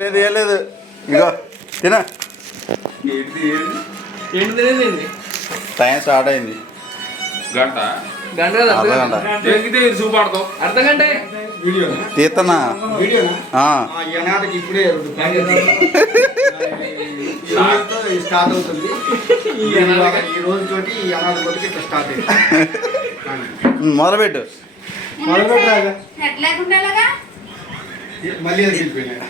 లేదు ఇగో తిన time start అయింది. గంట అర్ధ గంట తీస్తున్నా ఇప్పుడే స్టార్ట్ అవుతుంది. ఈ రోజు తోటి ఈ అనాథ బతుకు ఇట్లా స్టార్ట్ అయింది. మొదలుపెట్టు. మళ్ళీ అది వెళ్ళిపోయినాయి.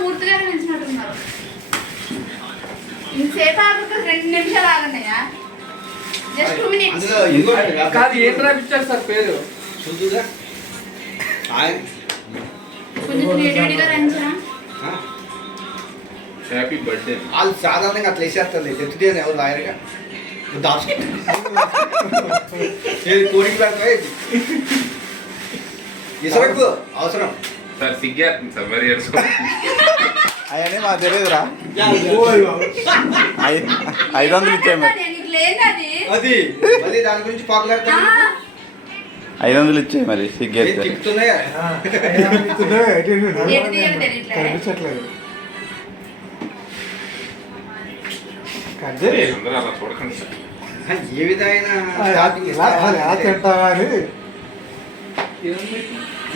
మూర్తి గారు నిలిచినట్టున్నారు. ఇంతసేపు ఆగక 2 నిమిషాలు ఆగన్నాయా? Just 2 minutes. అందులో ఇంకోటి కాదు ఏం రాపిచ్చారు సార్ పేరు చూద్దుగా ఆయన కొంచెం క్రియేటివిటీగా రంచనా. Happy birthday. వాళ్ళు సాధారణంగా అట్లా వేసేస్తారు. డెత్ డే అని ఎవరు రాయరుగా కోడికి పెడతాయి. ఇసరకు అవసరం సార్ సిగ్గేస్తుంది సార్ మరి అవన్నీ మాకు తెలియదురా. 500 ఇచ్చాయి మరి. నీకు లేదు అది. అది మళ్ళీ దాని గురించి పాకులాడతా 500 ఇచ్చాయి మరి సిగ్గేస్తే. తిప్పుతున్నాయా ఏంటి తెలియట్లేదు. అందరూ అలా చూడకండి సార్. ఏ విధమైన స్టార్టింగ్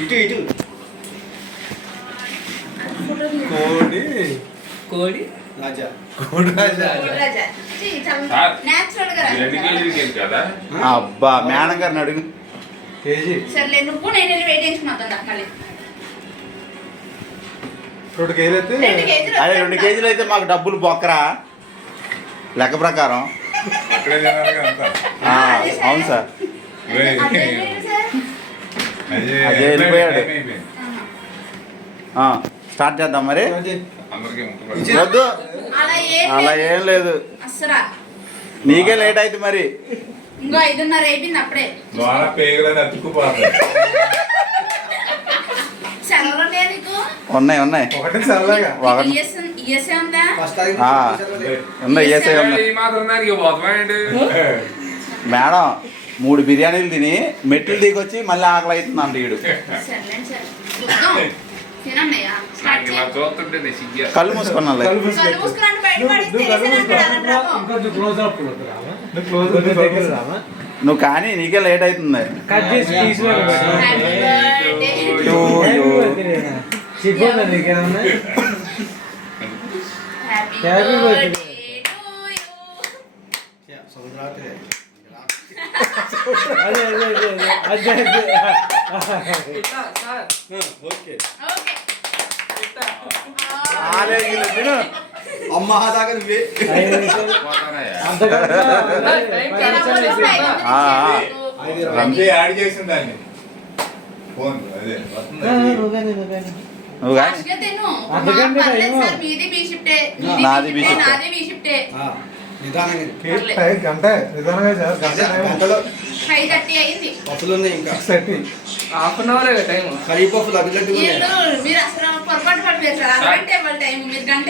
ఇటు ఇటు కోడి రాజా సార్ నేచురల్ గా 2 కేజీలకి వెళ్ళి కదా. అబ్బా మేడం గారిని అడుగు. సర్లే నువ్వు నేను వెళ్ళి వెయిట్ చేసుకున్నా మళ్ళీ 2 కేజీలు అయితే 2 కేజీలు అదే 2 కేజీలు అయితే మాకు డబ్బులు బొక్కరా లెక్క ప్రకారం. అక్కడే తినాలిగా అంతా. అవును సార్. అదే వెళ్ళిపోయాడు. అయిపోయింది. స్టార్ట్ చేద్దాం మరి. అందరికీ ముక్కలు వద్దు అలా అలా ఏం లేదు. అస్సరా నీకే లేట్ అయితే మరి. ఇంకో 5:30 అయిపోయింది అప్పుడే. ద్వారా పేగలని అతుక్కుపోతాయి. సెలవులు ఉన్నాయా నీకు? ఉన్నాయి ఒకటి సరదాగా ఒకటి ఇయర్సే ఉందా? ఫస్ట్ ఉన్నాయి ఏసై ఉన్నాయి. ఈ మాత్రం దానికి పోతామండి. మేడం 3 బిర్యానీలు తిని మెట్లు దిగొచ్చి మళ్ళీ ఆకలి అవుతుంది అంట ఈడు. సర్లేండి సార్ చూద్దాం. తినన్నయ్యా స్టార్ట్ నాకు ఇలా చూస్తుంటే నేను సిగ్గే. కళ్ళు మూసుకున్నా కళ్ళు మూసుకుని బయట పడేస్తే నువ్వు క్లోజ్ రామా నువ్వు కానీ నీకే లేట్ అవుతుంది. కట్ చేసి Happy birthday. అమ్మ దాకా నువ్వే రంజీ యాడ్ చేసిన దాన్ని ఫోన్ అదే నువ్వు కానీ నాది బి షిఫ్టే. నిదానంగా గంట నిదానంగా గంటలో 5:30 అయింది. పప్పులు ఉన్నాయి. ఇంకా 1/2 టైం కర్రీ పప్పులు అభిలడ్డు మీరు అసలు పొరపాటు పడిపోయారు సార్. అరగంట ఇవ్వాలి టైం. మీరు గంట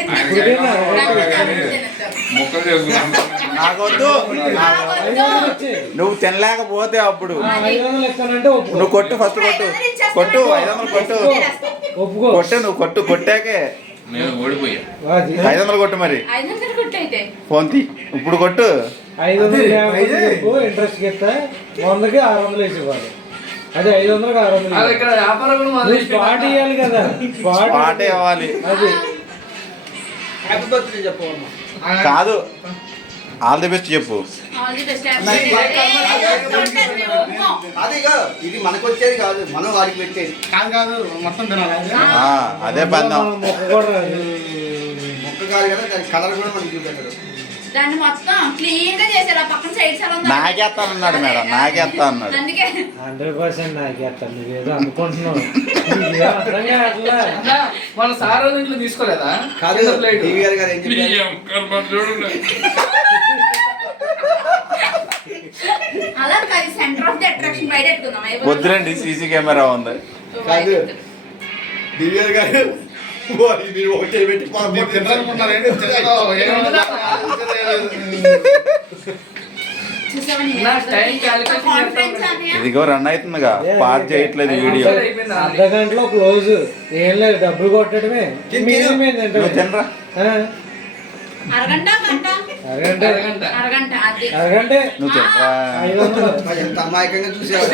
ముక్కలు చేసుకున్నాం. నాకొద్దు. నువ్వు తినలేకపోతే అప్పుడు 500 ఎక్కాలంటే నువ్వు కొట్టు. ఫస్ట్ కొట్టు 500 కొట్టు. ఒప్పుకో నువ్వు కొట్టాకే నేను ఓడిపోయా. 500 కొట్టు మరి. 500 కొట్టయితే ఫోన్ తీ ఇప్పుడు కొట్టు. 500 ఇంట్రెస్ట్ కిస్తా 100కి 600 వేసి ఇవ్వాలి. అదే 500కి 600 అది ఇక్కడ వ్యాపారం కూడా మొదలు స్పాట్ ఇవ్వాలి కదా. స్పాట్ ఇవ్వాలి. అది హ్యాపీ బర్త్డే చెప్పమ్మా. కాదు ఆల్ ది బెస్ట్ చెప్పు. All the best. అదే ఇక ఇది మనకు వచ్చేది కాదు, మనం వాడికి పెట్టేది కాదు. మొత్తం తినాలి. అదే పందాం. మొక్క కూడా రాదు. మొక్క కాదు కదా, దాని కలర్ కూడా మనకి చూపెట్టారు. దాన్ని మొత్తం క్లీన్ గా చేశారు. ఆ పక్కన సైడ్ సలం నాకేస్తానన్నాడు మేడం. నాకేస్తా అన్నాడు. అందుకే 100% నాకేస్తాను. నువ్వేదో అనుకుంటున్నావు. అర్థం కావట్లా. మన సార్ ఇంట్లో తీసుకోలేదా? కాదు DVR గారు ఏం చెప్పారు? చూడండి అలా కాదు. సెంటర్ ఆఫ్ ది అట్రాక్షన్ బయట పెట్టుకుందాం. వద్దులండి సీసీ కెమెరా ఉంది. కాదు DVR గారు మీరు ఒకటే పెట్టి చూసావా నీ నా మీద టైం ఎంత క్యాలిక్యులేషన్ కాన్ఫిడెన్స్ చేస్తావు అన్నయ్య? ఇదిగో రన్ అవుతుందిగా పాస్ చేయట్లేదు వీడియో. అయిపోయింది అర్ధ గంటలో క్లోజ్. ఏం లేదు, డబ్బులు కొట్టడమే. మిగిలిపోయింది నువ్వు తినరా? అరగంట గంట అరగంట అరగంట అది అరగంటే నువ్వు తినరా? 500. ఎంత అమాయకంగా చూసావు.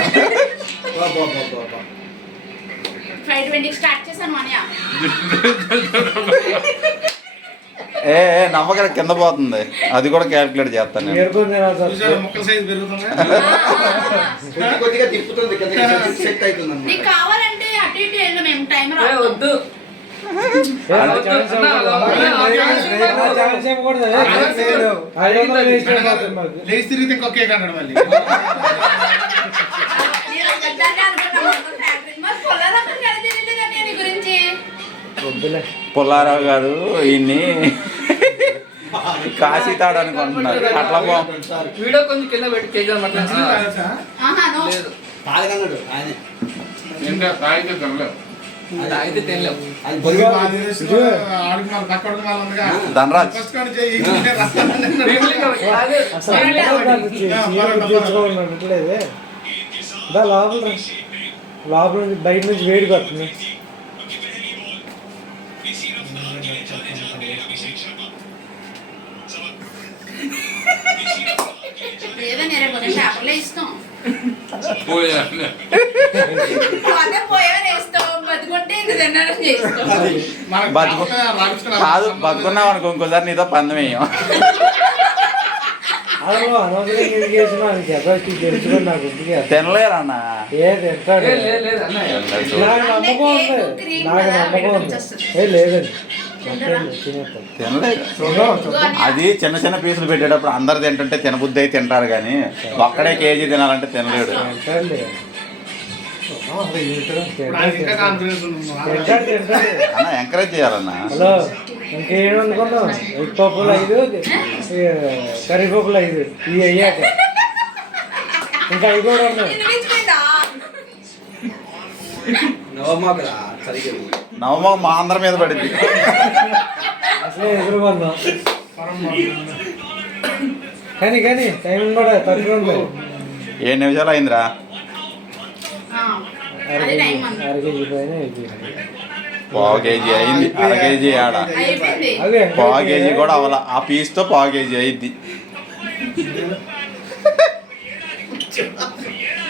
5:20 స్టార్ట్ చేశాను అన్నయ్య. ఏ నమ్మకం కింద పోతుంది, అది కూడా క్యాలిక్యులేట్ చేస్తాను నేను. ఏరుకుంది ముక్కల సైజు పెరుగుతుందా? కొద్ది కొద్దిగా తిప్పుతుంది కిందకి, సెట్ అవుతుంది అన్నమాట. నీకు కావాలంటే అటు ఇటు వెళ్ళు, మేము టైమర్ వద్దు లేచి తిరిగితే ఇంకొక కేక్ అన్నాడు మళ్ళీ. గురించి పుల్లారావు గారు ఈయన్ని కాశీ తాడు అనుకుంటున్నారు. అట్లా వీడియో కొంచెం కింద పెట్టి కేక్ అనమాట. ఆహా నో లేదు తాగన్నాడు ఆయనే. ఇంకా తాగితే తినలేవు. అయితే తినలేము. అది బరువు బాగా తెలుస్తుంది. ఆడికి మళ్ళీ పక్క ఆడికి మళ్ళీ ఉందిగా. ధనరాజ్ ఫస్ట్ కానీ చెయ్యి. లోపల నుంచి బయట నుంచి వేడికి వస్తుంది. ఏదైనా రేపు పేపర్లో ఇస్తాం. పోయా అదే పోయానే ఇస్తాం, బతుకుంటే ఇంక తిన్నారని చేస్తాం. బతుకు కాదు, బతుకున్నావు అనుకో ఇంకోసారి నీతో పందెం వేయం. అసలు అనవసరంగా ఎందుకు చేసినా కెపాసిటీ తెలుసుకొని నాకు ఇంటికి తినలేరన్న. ఏ తింటాడు. లేదు అన్నయ్య. నాకు నమ్మకం ఉంది, నాకు నమ్మకం ఉంది. ఏ లేదండి తినేస్తాను. తినలేదు. అది చిన్న చిన్న పీసులు పెట్టేటప్పుడు అందరు తింటుంటే తినబుద్ధి అయితే తింటారు, కానీ ఒక్కడే కేజీ తినాలంటే తినలేడు. తింటాడులే. ఇంకా కాన్ఫిడెన్స్ ఉంది. తింటాడు తింటాడు. అన్న ఎంకరేజ్ చేయాలన్న. హలో ఇంకేమనుకున్నాం? ఎగ్ పప్పులు 5, కర్రీపప్పులు 5 ఇవి అయ్యాక ఇంకా అవి కూడా ఉన్నాయి. వినిపించుకుందా? నవమాకరా సరిగ్గా. నవమ మా అందరి మీద పడింది. అసలే ఎదురుకున్నాం. కానీ టైం కూడా తక్కువ ఉంది. 7 నిమిషాలు అయిందిరా. అదే టైం అన్న. 1/2 కేజీ పైన అయిపోయింది. పావు కేజీ అయింది, 1/2 కేజీ ఆడ. అయిపోయింది. అదే పావు కేజీ కూడా అవ్వాల. ఆ పీస్తో పావు కేజీ అయింది.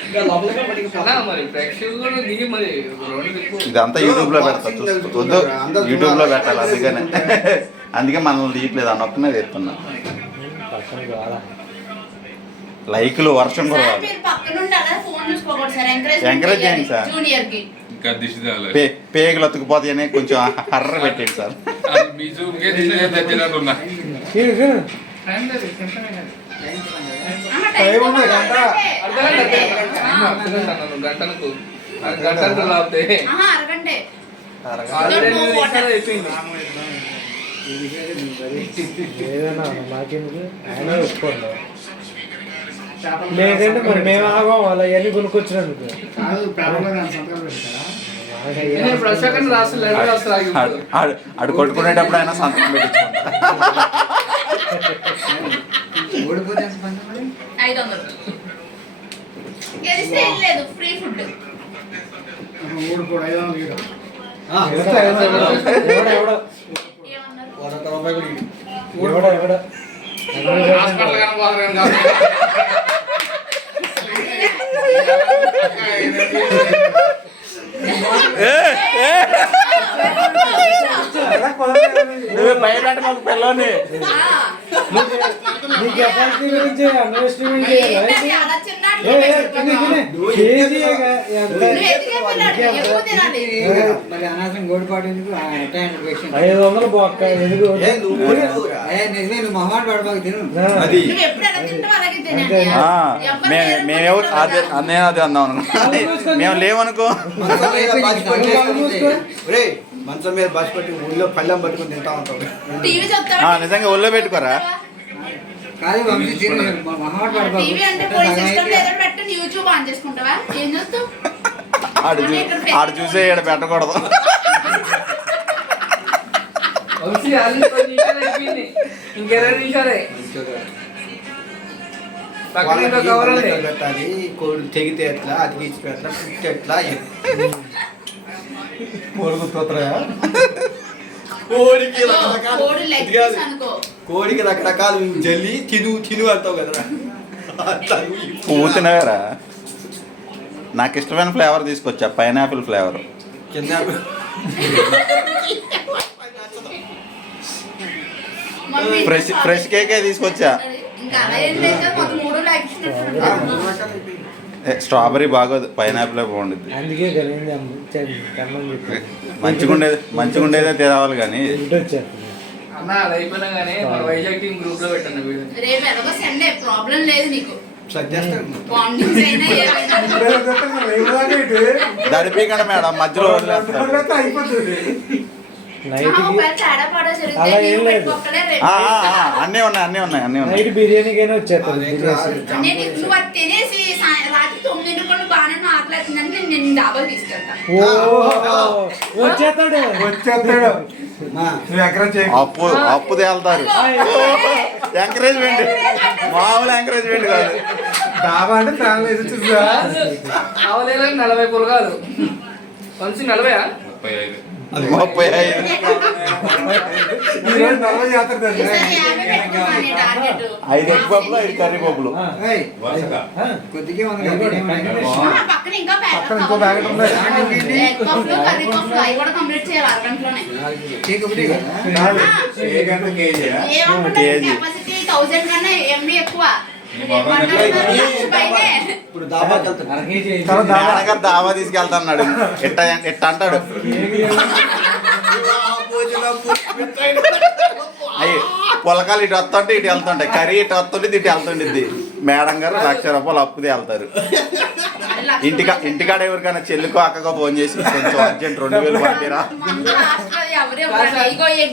ఇంకా లోపలికి బయటికి అన్నా మరి ప్రేక్షకులు కూడా దిగి మరి రెండు తిప్పు. ఇదంతా యూట్యూబ్ లో పెడతా. వద్దు, యూట్యూబ్ లో పెట్టాలి. అందుకే మనల్ని తీయట్లేదు, అన్న ఒక్కనే తీస్తున్నా. పక్కన చాలా లైక్లు వర్షం సార్ కురవాలి. మీరు పక్కన ఉండాలా? ఫోన్ చూసుకోకూడదు సార్. ఎంకరేజ్ చేయండి సార్. జూనియర్ కి ఇంకా దిష్టి తగలేదు. పేగులు అతుకుపోతాయని కొంచెం హర్ర పెట్టండి సార్. మీ చూపుకే దిష్టి తెచ్చినట్టున్నా. టైం లేదు, తింటానే కదా. టైం ఉంది, గంట. గంటలకు గంటలకు లాపితే అరగంటే ఆల్రెడీ 2 నిమిషాలు అయిపోయింది. ఏదైనా మాకెందుకు ఆయన ఒప్పుకోండి. లేదంటే మరి మేము ఆగం అలా అవన్నీ కొనుక్కొచ్చినందుకు. నేను ఇప్పుడు అశోకన్ రాసు లెటర్ రాసు ఆగి ఇప్పుడు. ఆడు కొట్టుకునేటప్పుడు అయినా సంతకం పెట్టించుకుంటా. ఓడిపోతే ఎంత పని మరి? 500 గెలిస్తే ఏం లేదు, ఫ్రీ ఫుడ్. ఓడిపోడు 500 లీటర్. ఎవడో ఏమన్నారు? 100 రూపాయలు కూడా ఇవ్వు. ఎవడో హాస్పిటల్ కానీ పోతారు కాదు. నువ్వు బయట మాకు పిల్లని. నీ కెపాసిటీ గురించి అండర్ఎస్టిమేట్ చేయాలి. ఏంటది అలా చిన్నాడు? కేజీగా ఎంత? నువ్వు ఎదిగే పిల్లాడు, ఎక్కువ తినాలి. మరి అనవసరం గోడిపాటు ఎందుకు? అటెండ్ పేషెంట్ 500 బొక్క ఎందుకు? ఏ నువ్వు ఓడిపోరా? నిజమే, నువ్వు మొహమాట పడబాకు తిను. అది నువ్వు ఎప్పుడు ఎలా తింటావు అలాగే తినాలి. మేమెవరు అదే నేను అదే అందాం అనుకున్నా. మేము లేవనుకో. మంచం మీద బాచిపట్టి చేసుకుంటే, ఒరేయ్, మంచం మీద బాచిపట్టి ఊళ్ళో పళ్ళెం పట్టుకుని తింటా ఉంటావు. టీవీ చెప్తావా? నిజంగా ఒళ్ళో పెట్టుకోరా? కాదు వంశీ తిను, మొహమాట పడబాకు. టీవీ అంటే పోయి సిస్టమ్ ఏదో పెట్టుకుని యూట్యూబ్ ఆన్ చేసుకుంటావా? ఏం చేస్తావు? ఆడు చూసే ఈడ పెట్టకూడదు. వంశీ ఆల్రెడీ 10 నిమిషాలు అయిపోయింది. ఇంక 20 నిమిషాలే. పక్కన ఇంకో కవర్ ఉంది. పెట్టాలి, కోడి తెగితే ఎట్లా, అది తీసి పెట్టాలి, పుట్టి ఎట్లా కోడికి రకరకాల కోడి లెగ్ ఇది కాదు. పీస్ అనుకో. కోడికి రకరకాలు జల్లి తిను అంటావు కదరా అట్లా పూతినగారా నాకు ఇష్టమైన ఫ్లేవర్ తీసుకొచ్చా, పైనాపిల్ ఫ్లేవర్. కింద మమ్మీ ఫ్రెష్ కేకే తీసుకొచ్చా. ఇంకా అలా ఏం లేదు, మొత్తం 3 లెగ్స్ స్ట్రాబెరీ బాగోదు, పైనాపిల్ బాగుంటుంది. అందుకే కలిగింది కమ్మని చెప్పి మంచిగా ఉండేదే తినాలి కానీ. ఇంటి వచ్చారు అన్న అది అయిపోయినా కానీ మన వైజాగ్ టీం గ్రూప్ లో పెట్టాను వీడియో. రేపు ఎలాగో సండే ప్రాబ్లం లేదు నీకు. సత్యేస్తాను బాండింగ్స్ అయినా ఏమైనా దడిపీకండి మేడం, మధ్యలో వదిలేస్తారు. నైట్కి ఒకవేళ తేడా పడా అలా జరిగితే ఏం నీకు లేదు. పెట్టుకోక్కడే రేపు. అన్నీ ఉన్నాయి. నైట్ బిర్యానీకైనా వచ్చేస్తారు తినేసి. నువ్వు అది తినేసి రాత్రి 9 కూడా బాగానే ఆకలేస్తుందంటే నేను డాబా తీసుకెళ్తా. వచ్చేస్తాడు అప్పు తేలుతారు. ఎంకరేజ్మెంట్, మామూలు ఎంకరేజ్మెంట్ కాదు. అవలేలకు 40 పూలు కాదు, కొంచెం 40. 35. 35. ఈసారి 50 పెట్టుకున్నాను నీ టార్గెట్. 5 ఎగ్ పప్పులు, 5 కర్రీ పప్పులు. కొద్దిగా ఉంది పక్కన ఇంకా ప్యాకెట్ ఎగ్ పఫ్లు, కర్రీ పఫ్లు అవి కూడా కంప్లీట్ చేయాలి అరగంటలోనే. కేజీ. కెపాసిటీ 1000 కన్నా ఎంబీ ఎక్కువ. ఇప్పుడు దాబాకి వెళ్తాను. అరకేజీ నాన్నగారు దావా తీసుకెళ్తాన్నాడు. ఎట్ట అంటాడు, అయ్యి పొలకాలు ఇటు వస్తుంటే ఇటు వెళ్తుంటాయి, కర్రీ ఇటు వస్తుంటే ఇటు వెళ్తుండిద్ది. మేడం గారు 1,00,000 రూపాయలు అప్పుదే వెళ్తారు. ఇంటికాడ ఎవరికైనా చెల్లికో అక్కకో ఫోన్ చేసి కొంచెం అర్జెంట్ 2,000 పంపిరా.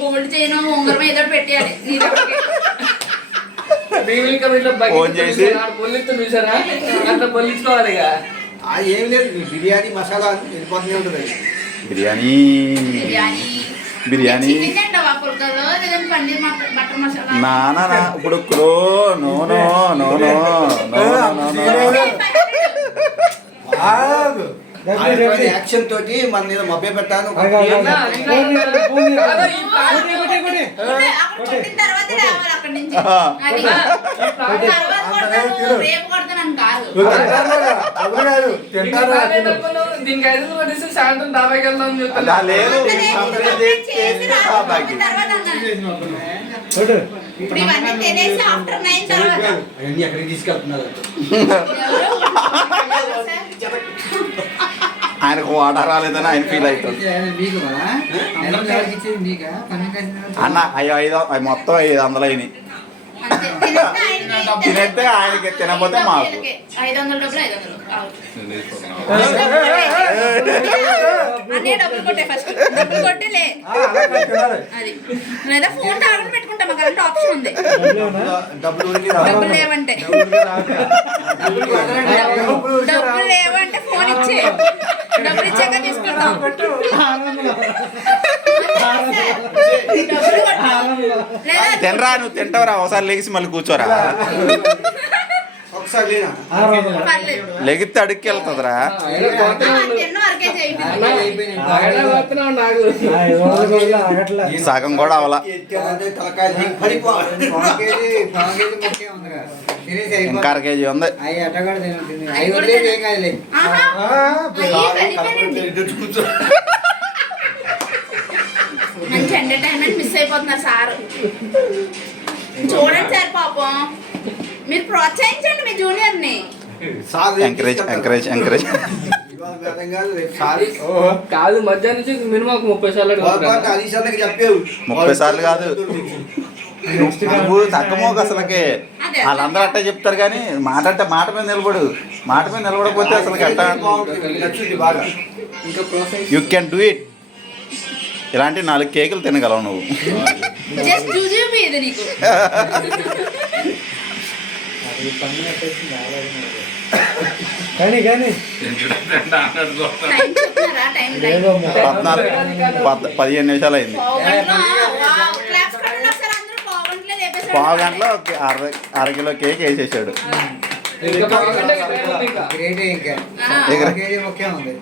గోల్డ్ చేయను ఉంగరం ఏదో పెట్టేయాలి. ఫోన్ చేసి పొల్లిస్తూ చూసారా, అట్లా పొల్లించుకోవాలి ఇక. ఏం లేదు, బిర్యానీ మసాలా వెళ్ళిపోతూనే ఉంటుంది. బిర్యానీ చికెన్ తింటావా పుల్కలో, లేదంటే పన్నీర్ బటర్ మసాలా? నానా ఇప్పుడు నో యాక్షన్ తోటి మన మీద మభ్య పెట్టాను. అక్కడ కొట్టిన తర్వాత రావాలి అక్కడి నుంచి. అది తర్వాత కొడతాను, రేపు కొడతానని కాదు. దీనికి 5 పడేసి సాయంత్రం డాబాకి వెళ్దాం అని చెప్తాను. అలా లేదు. చేసి రావాలి తర్వాత అన్నాను. ఇప్పుడు ఇవన్నీ తినేసి ఆఫ్టర్ 9 తర్వాత అవన్నీ ఎక్కడికి తీసుకెళ్తున్నారు? ఆయనకు వాటర్ రాలేదని ఆయన ఫీల్ అవుతుంది. మీకు ఇచ్చేది మీకా పన్నెండు అన్న అయ్యో మొత్తం 500 అయినాయి. అంతే. తినేస్తే ఆయనకి తినేస్తే ఆయనకి, తినకపోతే మాకు. 500 డబ్బులు 500. అన్నీ డబ్బులు కొట్టే ఫస్ట్, డబ్బులు కొట్టేలే అది. లేదా ఫోన్ టార్గెట్ పెట్టుకుంటా, మాకు అలాంటి ఆప్షన్ ఉంది. డబ్బులు డబ్బులు లేవంటే డబ్బులు లేవంటే ఫోన్ ఇచ్చే, డబ్బులు ఇచ్చాక తీసుకుంటాం. డబ్బులు కొట్టు. లేదా తినరా, నువ్వు తింటావురా, ఒకసారి లెగిసి మళ్ళీ కూర్చోరా. ఒకసారి లేనా? పర్లేదు. లెగితే అడుక్కి వెళ్తుందిరా. తిన్న వరకే చేయండి. సగం కూడా అవలా. ఎత్తానంటే తలకాయ దిగి పడిపోవాలి. ఇంకా 1 కేజీ ఉంది. అవి అట్టగాడు తినండి, అవి వదిలేదు ఏం కాదులే. ఆహా. అయ్యే కలిపేనండి. మంచి ఎంటర్టైన్మెంట్ మిస్ అయిపోతున్నారు సార్. చూడండి సార్, పాపం మీరు ప్రోత్సహించండి మీ జూనియర్ ని. ఎంకరేజ్ ఇవాళ వేదం కాదు, రేపు సారి. కాదు, మధ్యాహ్నం నుంచి మినిమం 30 సార్లు పొరపాటు అలీషాకి చెప్పావు. 30 సార్లు కాదు. నువ్వు తగ్గమోక అసలుకి. వాళ్ళందరూ అట్టే చెప్తారు కానీ మాట మీద నిలబడకపోతే అసలు గట్ట. నచ్చుద్ది బాగా. ఇంకా process you can do it. ఇలాంటి 4 కేకులు తినగలవు నువ్వు. జస్ట్ జూజూబీ ఇది నీకు. కానీ టైం చెప్తున్నారా? టైం టైం 15 నిమిషాలు అయింది. క్లాప్స్ కొట్టండి ఒకసారి అందరూ. పావు గంటలో లేపేసాడు. పావు గంటలో 1/2 కిలో కేక్ వేసేసాడు. ఇంకా బాగుంటే టైం ఉంది ఇంకా. గ్రేట్ ఇంకా ఎగర- కేజీ ముఖ్యం ఉంది.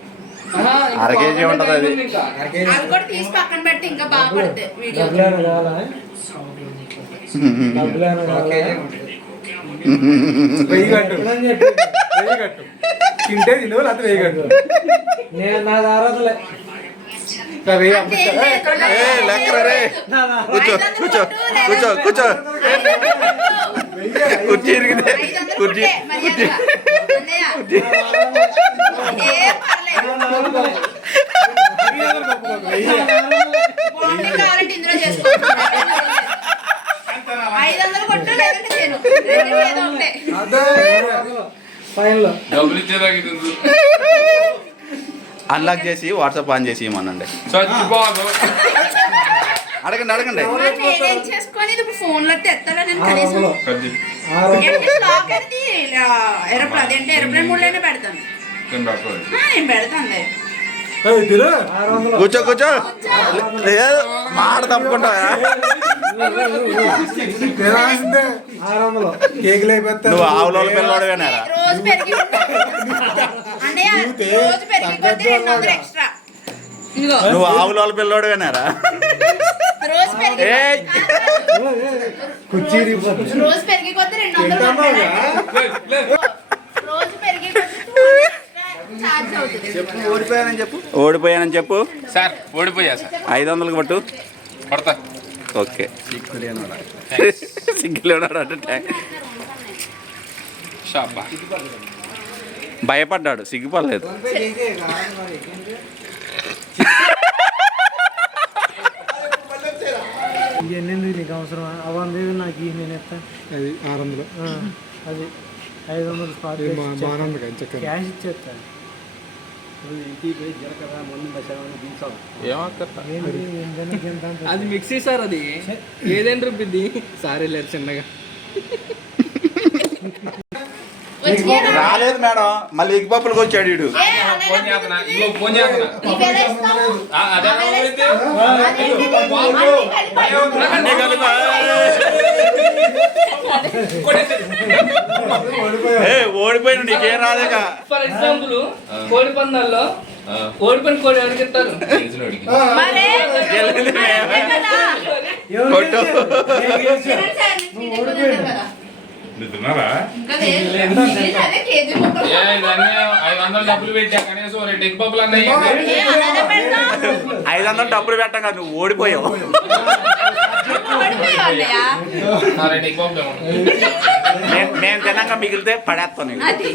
ఆహా, ఇంకా అర కేజీ బాగుంటే ఉంటది టైం అది. ఉంది ఇంకా. అర కేజీ అది కూడా తీసి పక్కన పెట్టి ఇంకా బాగా పడుతుంది వీడియో. డబ్బులు ఏమైనా కావాలా డబ్బులు ఏమైనా ఒక కేజీ కావాలా ఉంటుంది. వెయ్యి కట్టు ఎప్పుడని చెప్పి వెయ్యి కట్టు తింటే తిను లేకపోతే వెయ్యి కట్టు నేను నా దారాలే ఇంకా వెయ్యి అంటే పంపిస్తా. ఏ లెక్కరా రే కూర్చో కూర్చో కూర్చో కూర్చో కుర్చీ ఇరిగింది కుర్చీ కుర్చీ ఇందులో చేసుకోవచ్చు 500 కొట్టు లేదంటే చేయను రెండిట్లో ఏదో ఒకటే. ఫైన్లో డబ్బులు ఇచ్చేదాకా ఇది ఉంది. అన్లాక్ చేసి వాట్సాప్ ఆన్ చేసి ఇవ్వమనండి. చచ్చిపోదు. అడగండి అడగండి. మరి నేనేం చేసుకొని ఇది ఇప్పుడు ఫోన్ లో తెస్తారా నేను కనీసం కద్ది. లాక్ అనేది ఏరోప్లేన్ అదేంటే ఏరోప్లేన్ మూడులోనే పెడతాను. కింద పట్టుకోండి. నేను పెడతాను తిను 600 కూర్చో కూర్చో లేదు మాట తప్పుకుంటా తినాల్సిందే 600 కేకులు అయిపోతా నువ్వు ఆవుల పిల్లవాడువేనారా రోజు పెరిగి అన్నయ్య రోజు పెరిగి కొద్ది 200 ఎక్స్ట్రా ఇదిగో నువ్వు ఆవుల పిల్లవాడువేనారా రోజు పెరిగి ఏయ్. కుర్చీ రోజు పెరిగి కొద్ది 200 కొట్టాలా? రోజు పెరిగి కొద్ది 200 extra ఛార్జ్ అవుతుంది. ఓడిపోయానని చెప్పు ఓడిపోయానని చెప్పు సార్ ఓడిపోయా సార్ 500కి పట్టు పడతా. ఓకే సిగ్గులేనాడు అంటే షాబా. భయపడ్డాడు సిగ్గుపడలేదు ఇవన్నీ నీకు అవసరం అవంది నాకు ఈ నేను ఎత్తా అది 600 అది 500 స్పాట్ బాగానే ఉంది కదా చక్కగా క్యాష్ ఇచ్చేస్తా ఏంటి ఎంత ఎంత అంత అది మిక్సీ సార్ అది ఏదేంటి రుబ్బిద్ది సార్ వెళ్ళారు చిన్నగా. వచ్చినాయా? రాలేదు మేడం మళ్ళీ ఎగ్ పప్పులకు వచ్చాడు వీడు ఏ, అన్నయ్య ఫోన్ చేస్తున్నా. ఇదిగో ఫోన్ చేస్తున్నా. నీకెలా ఇస్తావు? అదే అన్నయ్య ఊరింది. ఇస్తావు? అదేంటిది? అన్నీ కలిపి అన్నీ కలిపా ఓడిపోయిన నీకేం రాదేగా ఫర్ ఎగ్జాంపుల్ కోడి పందాల్లో ఓడిపోయిన కోడి ఎవరికి ఇస్తారు? తెలిసినోడికి. మరే గెలిచింది మేమే. అదే కదా. కొట్టు. తినండి సార్, మీ దగ్గర ఉంది కదా. నువ్వు తిన్నారా? ఇంకా లేదు. ఇది అదే కేజీ ముక్కలు. ఏ ఇదన్నీ 500 డబ్బులు పెట్టా కనీసం 2 ఎగ్ పప్పులు అన్నీ ఏ, అలానే పెడతాం. 500 డబ్బులు పెట్టగా నువ్వు ఓడిపోయావు ఓడిపోయావు అన్నయ్య. 2 ఎగ్ పప్పులు ఏమన్నా? మేము తిన్నాక మిగిలితే పడేస్తాను నీకు. అది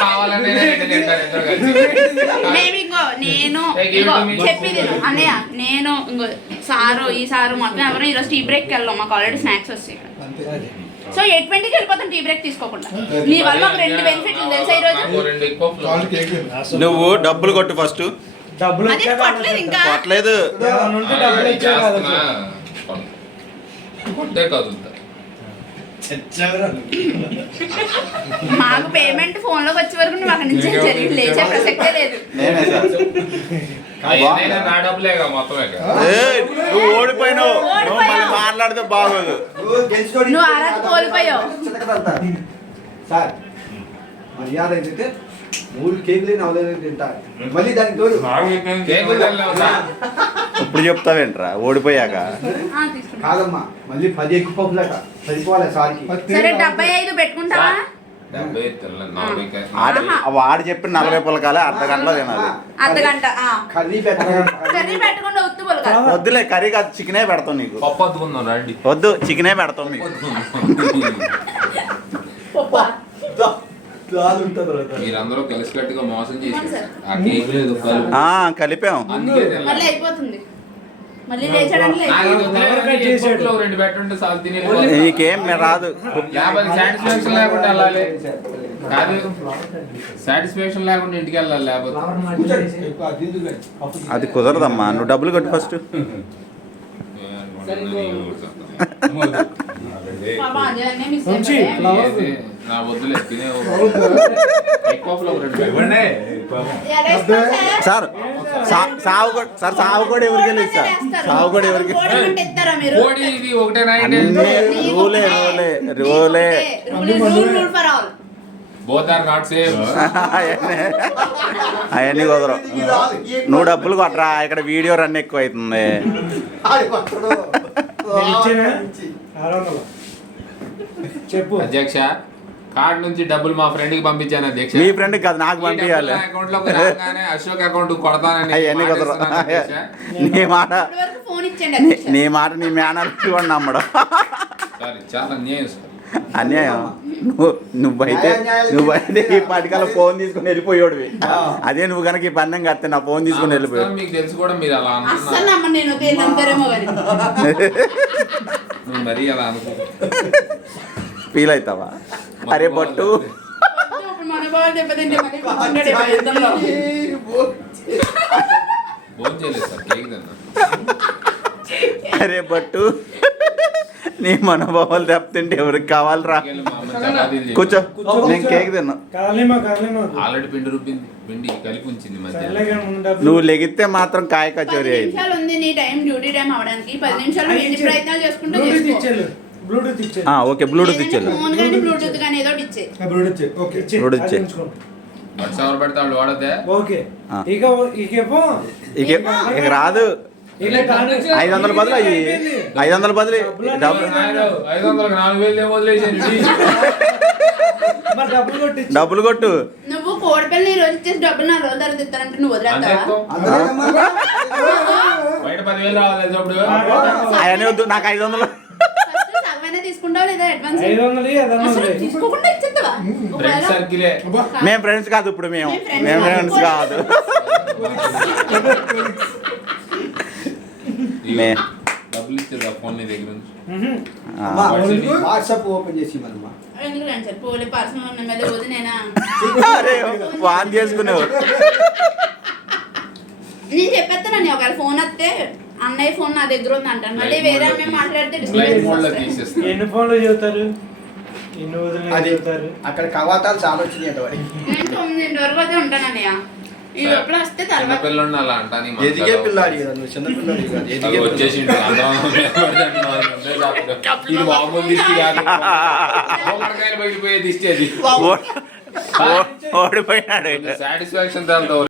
కావాలనే తింటారు ఇద్దరు కలిసి. మేము ఇంకో నేను ఇంకో చెప్పేది విను. అన్నయ్య నేను ఇంకో సారు ఈ సారు మొత్తం ఎవరు ఈరోజు టీ బ్రేక్కి వెళ్ళాం మాకు ఆల్రెడీ స్నాక్స్ వస్తాయి ఇక్కడ. సో 8:20కి వెళ్ళిపోతాం టీ బ్రేక్ తీసుకోకుండా. నీ వల్ల ఒక 2 బెనిఫిట్లు తెలుసా ఈరోజు. నాకు 2 ఎగ్ పప్పులు. నువ్వు డబ్బులు కొట్టు ఫస్ట్ డబ్బులు అది వచ్చాక కొట్టలేదు ఇంకా. కొట్టలేదు ఏమైనా ఉంటే డబ్బులు ఇచ్చా కాదు చేస్తున్నా. కొట్టే కదులుతా. మాకు పేమెంట్ ఫోన్ లోకి వచ్చే వరకు నువ్వు అక్కడి నుంచి జరిగి లేచే ప్రసక్తే లేదు. నేనే సార్ అవన్నీ నా డబ్బులేగా మొత్తమే. ఏయ్, నువ్వు ఓడిపోయినావు నువ్వు మళ్ళీ మాట్లాడితే బాగోదు నువ్వు అర్హత కోల్పోయావు. సార్ మర్యాద ఏంటంటే 3 కేకులు అవలేదు తింటారు మళ్ళీ దానికి తోడు కేకులు తినలేము సార్. ఇప్పుడు చెప్తావేంట్రా ఓడిపోయాక తీసుకుంటా. కాదమ్మా మళ్ళీ 10 ఎక్కువ పప్పులట సరిపోలే సార్కి సరే 75 పెట్టుకుంటావా? 70 తినలేను. 40 కేసులు. వాడు చెప్పిన 40 పులకాలే అర్ధ గంటలో తినాలి అర్ధగంట. కర్రీ పెట్టకుండా కర్రీ పెట్టకుండా ఉత్తు పొలకాలి. వద్దులే కర్రీ కాదు చికెనే పెడతాం నీకు పప్పు అద్దుకుందాం రండి. వద్దు చికెనే పెడతాం మీకు మీరందరూ కలిసి కట్టుగా మోసం చేసేసారు. ఆ కేక్ లేదు కలిపాం అందుకే తినలేదు. మళ్ళీ అయిపోతుంది. మళ్ళీ లేచాడని నాకు ఇది వదిలేయండి. ఈ పప్పులో 2 పెట్టుంటే చాలు తినే నీకేం రాదు లేకపోతే సాటిస్ఫాక్షన్ లేకుండా వెళ్ళాలి. కాదు సాటిస్ఫాక్షన్ లేకుండా ఇంటికి వెళ్ళాలి. లేకపోతే అది కుదరదమ్మా నువ్వు డబ్బులు కొట్టు ఫస్ట్ పాపం అజయ్ మిస్ ఉంచి, అయిపోయాడు. ఫ్లవర్. నా వద్దులే తినే ఎక్కువ 2 ఎలా ఇస్తావు సార్? సార్ సాగు కూడా సార్ సాగు కూడా ఎవరికి వెళ్ళిస్తా సాగు కూడా ఎవరికి ఇస్తారా మీరు కోడి ఇది ఒకటేనా అన్నీ రూలే రూలే రూలే rule for all both are not same. అవన్నీ కుదరవు. నువ్వు డబ్బులు కొట్టరా, ఇక్కడ వీడియో రన్ ఎక్కువ అవుతుంది. చెప్పు. అధ్యక్ష కార్డ్ నుంచి డబ్బులు మా ఫ్రెండ్ కి పంపించాను అధ్యక్ష. మీ ఫ్రెండ్ కాదు, నాకు పంపించాలి. అకౌంట్ లోకి రాగానే అశోక్ అకౌంట్ కొడతానని అవన్నీ మాట కుదరవు. ఇస్తున్నాను అధ్యక్ష. నీ మాట ఫోన్ ఇచ్చండి నీ మాట నీ మేనర్ కూడా నమ్మడం సారీ, చాలా అన్యాయం సార్. అన్యాయం. నువ్వైతే ఈ పాటికల్లా ఫోన్ తీసుకుని వెళ్ళిపోయాడువి. అదే నువ్వు కనుక ఈ పందెం కడితే నా ఫోన్ తీసుకుని వెళ్ళిపోయాడు. మీకు తెలుసు కూడా మీరు అలా అస్సలు అనుకున్నారు. నమ్మను నేను తేలంతారేమో కానీ నువ్వు మరీ అలా అనుకో. ఫీల్ అవుతావా? అరే బొట్టు ఇప్పుడు మన బాగా దెబ్బతింటే మళ్ళీ కూర్చుంటాడు ఇప్పుడు యుద్ధంలో. ఫోన్ చేయలేదు సార్, కేక్ తిన్నా. అరే బొట్టు నీ మనోభావాలు దెబ్బతింటే ఎవరికి కావాలరా? మా అమ్మ చపాతీలు చేసింది. కూర్చో, నేను కేక్ తిన్నా. కాలేమా ఆల్రెడీ పిండి రుబ్బింది, పిండి కలిపి ఉంచింది మధ్య. నువ్వు లెగితే మాత్రం కాయ 10 కచోరీ అయింది. నిమిషాలు ఉంది నీ టైం, డ్యూటీ టైం అవడానికి. 10 నిమిషాలు ఎన్ని ప్రయత్నాలు చేసుకుంటే బ్లూటూత్ చేసుకో. ఇచ్చేళ్ళు. బ్లూటూత్ ఇచ్చే ఓకే బ్లూటూత్ ఇచ్చాను. ఫోన్ కానీ బ్లూటూత్ కానీ ఏదో ఒకటి ఇచ్చే. బ్లూటూత్ ఓకే బ్లూటూత్ ఇచ్చే. వాట్సాప్ ఎవరు పెడతా వాళ్ళు వాడద్దే. ఓకే ఆ. ఇక ఇకేమో ఇక రాదు. ఇక కాదు. 500 బదులు అయ్యి 500 బదులు డబ్బు 500కి 4000 ఏమో వదిలేసేయండి. మరి డబ్బులు కొట్టించు. డబ్బులు కొట్టు. నువ్వు కోడిపల్లి ఈ రోజు ఇచ్చేసి డబ్బులు 4 రోజుల తర్వాత ఇస్తానంటే నువ్వు అంతే వదిలేస్తావా? ఎక్కువ. బయట 10,000 రావాలి అప్పుడు. అవన్నీ వద్దు, నాకు 500. ఫస్ట్ సగమైనా తీసుకుంటావా లేదా అడ్వాన్స్? 500 అదన్నా అసలు తీసుకోకుండా ఇచ్చేస్తావా? ఫ్రెండ్ సర్కిలే. మేము ఫ్రెండ్స్ కాదు ఇప్పుడు, మేము ఫ్రెండ్స్ కాదు. మే- డబ్బులు ఇచ్చేది ఫోన్ నీ దగ్గర నుంచి. వాట్సాప్ ఓపెన్ చేసి మనమ్మా. ఎందుకంటే సార్ పోలే పర్సనల్ నెంబర్ రోజు నేనా అరే వాన్ చేసుకునేవు. నేను చెప్పేస్తానండి, ఒకవేళ ఫోన్ వస్తే అన్నయ్య ఫోన్ నా దగ్గర ఉంది అంటాను. మళ్ళీ వేరే మేము మాట్లాడితే ఫ్లైట్ మోడ్ లో డిస్టర్బెన్స్ తీసేస్తా. ఎన్ని ఫోన్లు చదువుతారు, ఎన్ని వదిలి అది చదువుతారు. అక్కడ కవాతాలు చాలా వచ్చినాయి అంట వాడికి. నేను 9 వరకు అయితే ఉంటానన్నయ్య. ఈ లోపల వస్తే చిన్న తర్వాత పిల్లోడిని అలా అంటాని ఎదిగే పిల్లాడి కదా నువ్వు, చిన్న పిల్లాడి కాదు, ఎదిగే పిల్లాడి. వచ్చేసిండు. ఇది మామూలు దిష్టి కాదు, గోకరకాయలు బయటపోయే దిష్టి అది. ఓడిపోయినాడు. సాటిస్ఫాక్షన్ తేలుతావు.